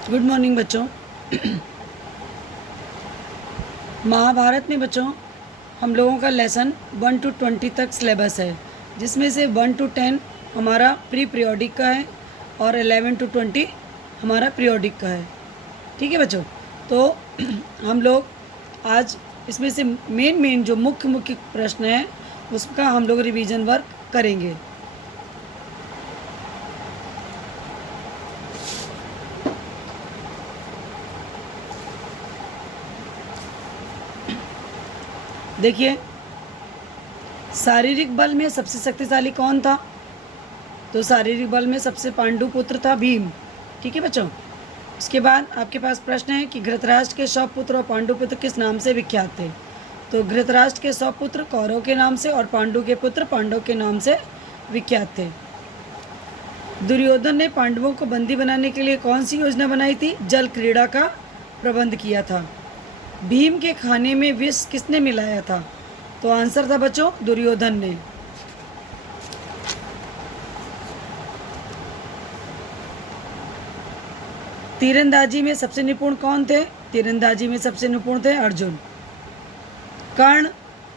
Good morning बच्चों। महाभारत में बच्चों हम लोगों का लेसन 1 to 20 तक सिलेबस है, जिसमें से 1 to 10 हमारा प्री पीरियोडिक का है और 11 to 20 हमारा पीरियोडिक का है। ठीक है बच्चों, तो हम लोग आज इसमें से मेन जो मुख्य प्रश्न है उसका हम लोग रिवीजन वर्क करेंगे। देखिए, शारीरिक बल में सबसे शक्तिशाली कौन था? तो शारीरिक बल में सबसे पांडु पुत्र था भीम। ठीक है बच्चों, उसके बाद आपके पास प्रश्न है कि धृतराष्ट्र के 100 पुत्र और पांडु पुत्र किस नाम से विख्यात थे? तो धृतराष्ट्र के 100 पुत्र कौरव के नाम से और पांडु के पुत्र पांडव के नाम से विख्यात थे। दुर्योधन ने पांडवों को बंदी बनाने के लिए कौन सी योजना बनाई थी? जल क्रीड़ा का प्रबंध किया था। भीम के खाने में विष किसने मिलाया था? तो आंसर था बच्चों दुर्योधन ने। तीरंदाजी में सबसे निपुण कौन थे? तीरंदाजी में सबसे निपुण थे अर्जुन। कर्ण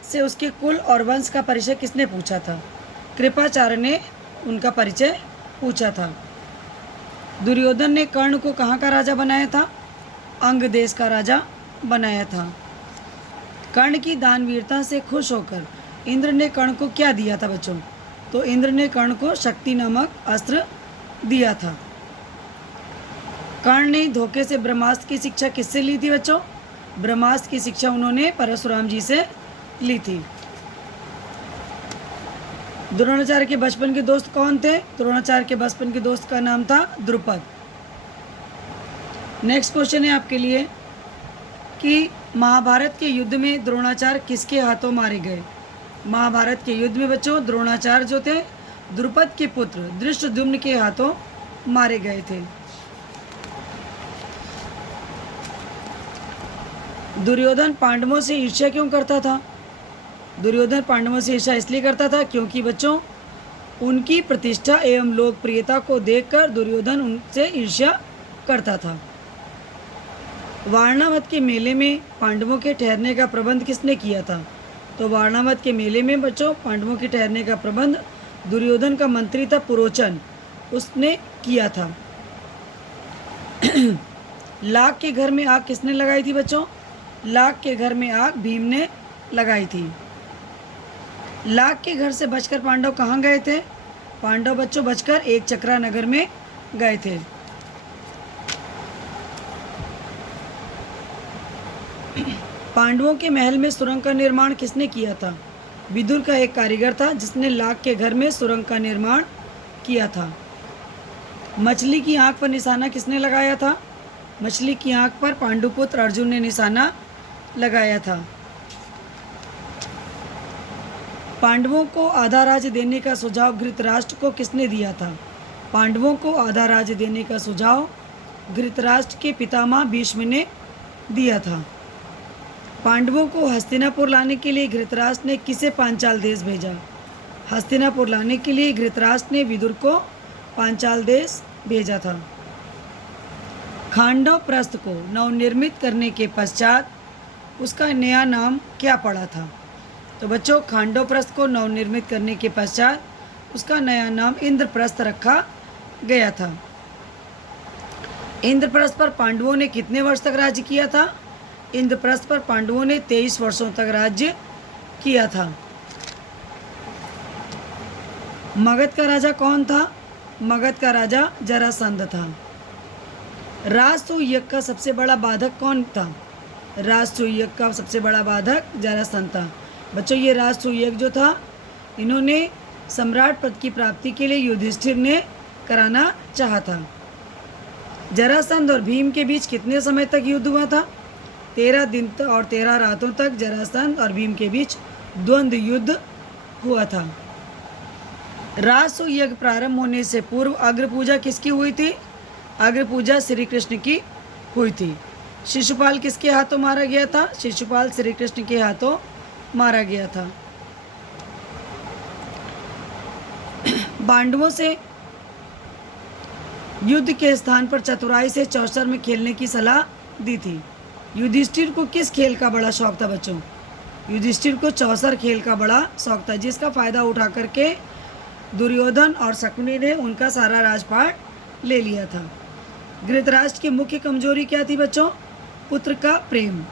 से उसके कुल और वंश का परिचय किसने पूछा था? कृपाचार्य ने उनका परिचय पूछा था। दुर्योधन ने कर्ण को कहाँ का राजा बनाया था? अंग देश का राजा बनाया था। कर्ण की दानवीरता से खुश होकर इंद्र ने कर्ण को क्या दिया था बच्चों? तो इंद्र ने कर्ण को शक्ति नामक अस्त्र दिया था। कर्ण ने धोखे से ब्रह्मास्त्र की शिक्षा किससे ली थी बच्चों? ब्रह्मास्त्र की शिक्षा उन्होंने परशुराम जी से ली थी। द्रोणाचार्य के बचपन के दोस्त कौन थे? द्रोणाचार्य के बचपन के दोस्त का नाम था द्रुपद। नेक्स्ट क्वेश्चन है आपके लिए कि महाभारत के युद्ध में द्रोणाचार्य किसके हाथों मारे गए? महाभारत के युद्ध में बच्चों द्रोणाचार्य जो थे द्रुपद के पुत्र धृष्टद्युम्न के हाथों मारे गए थे। दुर्योधन पांडवों से ईर्ष्या क्यों करता था? दुर्योधन पांडवों से ईर्ष्या इसलिए करता था क्योंकि बच्चों उनकी प्रतिष्ठा एवं लोकप्रियता को देखकर दुर्योधन उनसे ईर्ष्या करता था। वारणावत के मेले में पांडवों के ठहरने का प्रबंध किसने किया था? तो वारणावत के मेले में बच्चों पांडवों के ठहरने का प्रबंध दुर्योधन का मंत्री था पुरोचन, उसने किया था। लाख के घर में आग किसने लगाई थी बच्चों? लाख के घर में आग भीम ने लगाई थी। लाख के घर से बचकर पांडव कहाँ गए थे? पांडव बच्चों बचकर एक चक्रा नगर में गए थे। पांडवों के महल में सुरंग का निर्माण किसने किया था? विदुर का एक कारीगर था जिसने लाख के घर में सुरंग का निर्माण किया था। मछली की आंख पर निशाना किसने लगाया था? मछली की आंख पर पांडुपुत्र अर्जुन ने निशाना लगाया था। पांडवों को आधा राज्य देने का सुझाव धृतराष्ट्र को किसने दिया था? पांडवों को आधा राज्य देने का सुझाव धृतराष्ट्र के पितामह भीष्म ने दिया था। पांडवों को हस्तिनापुर लाने के लिए धृतराष्ट्र ने किसे पांचाल देश भेजा? हस्तिनापुर लाने के लिए धृतराष्ट्र ने विदुर को पांचाल देश भेजा था। खांडव प्रस्थ को नवनिर्मित करने के पश्चात उसका नया नाम क्या पड़ा था? तो बच्चों खांडव प्रस्थ को नवनिर्मित करने के पश्चात उसका नया नाम इंद्रप्रस्थ रखा गया था। इंद्रप्रस्थ पर पांडवों ने कितने वर्ष तक राज्य किया था? इंद्रप्रस्थ पर पांडवों ने 23 वर्षों तक राज्य किया था। मगध का राजा कौन था? मगध का राजा जरासंध था। राजसूय यज्ञ का सबसे बड़ा बाधक कौन था? राजसूय यज्ञ का सबसे बड़ा बाधक जरासंध था। बच्चों ये राजसूय यज्ञ जो था इन्होंने सम्राट पद की प्राप्ति के लिए युधिष्ठिर ने कराना चाहा था। जरासंध और भीम के बीच कितने समय तक युद्ध हुआ था? 13 दिन और 13 रातों तक जरासंध और भीम के बीच द्वंद्व युद्ध हुआ था। राजसूय यज्ञ प्रारंभ होने से पूर्व अग्र पूजा किसकी हुई थी? अग्र पूजा श्री कृष्ण की हुई थी। शिशुपाल किसके हाथों मारा गया था? शिशुपाल श्री कृष्ण के हाथों मारा गया था। पांडवों से युद्ध के स्थान पर चतुराई से चौसर में खेलने की सलाह दी थी। युधिष्ठिर को किस खेल का बड़ा शौक था बच्चों? युधिष्ठिर को चौसर खेल का बड़ा शौक था, जिसका फायदा उठा करके दुर्योधन और शकुनी ने उनका सारा राजपाट ले लिया था। धृतराष्ट्र की मुख्य कमजोरी क्या थी बच्चों? पुत्र का प्रेम।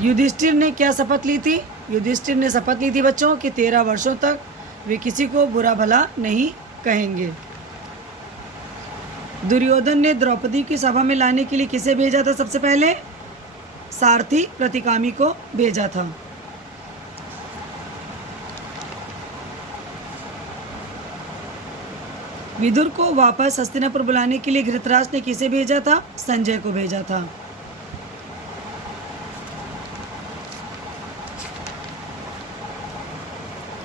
युधिष्ठिर ने क्या शपथ ली थी? युधिष्ठिर ने शपथ ली थी बच्चों कि 13 वर्षों तक वे किसी को बुरा भला नहीं कहेंगे। दुर्योधन ने द्रौपदी की सभा में लाने के लिए किसे भेजा था? सबसे पहले सारथी प्रतिकामी को भेजा था। विदुर को वापस हस्तिनापुर बुलाने के लिए धृतराष्ट्र ने किसे भेजा था? संजय को भेजा था।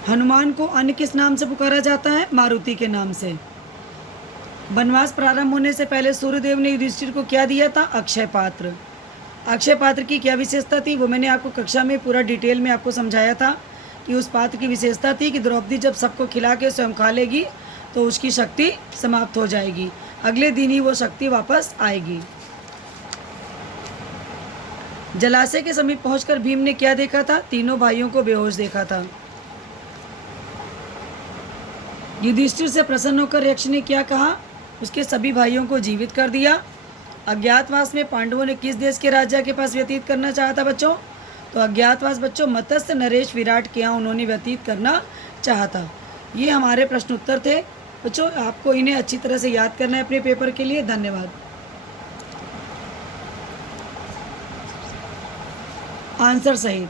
हनुमान को अन्य किस नाम से पुकारा जाता है? मारुति के नाम से। वनवास प्रारंभ होने से पहले सूर्यदेव ने युधिष्ठिर को क्या दिया था? अक्षय पात्र। अक्षय पात्र की क्या विशेषता थी? वो मैंने आपको कक्षा में पूरा डिटेल में आपको समझाया था कि उस पात्र की विशेषता थी कि द्रौपदी जब सबको खिला के स्वयं खा लेगी तो उसकी शक्ति समाप्त हो जाएगी, अगले दिन ही वो शक्ति वापस आएगी। जलाशय के समीप पहुंचकर भीम ने क्या देखा था? तीनों भाइयों को बेहोश देखा था। युधिष्ठिर से प्रसन्न होकर यक्ष ने क्या कहा? उसके सभी भाइयों को जीवित कर दिया। अज्ञातवास में पांडवों ने किस देश के राजा के पास व्यतीत करना चाहा था बच्चों? तो अज्ञातवास बच्चों मत्स्य नरेश विराट के यहाँ उन्होंने व्यतीत करना चाहा था। ये हमारे प्रश्न उत्तर थे बच्चों, आपको इन्हें अच्छी तरह से याद करना है अपने पेपर के लिए। धन्यवाद। आंसर सहित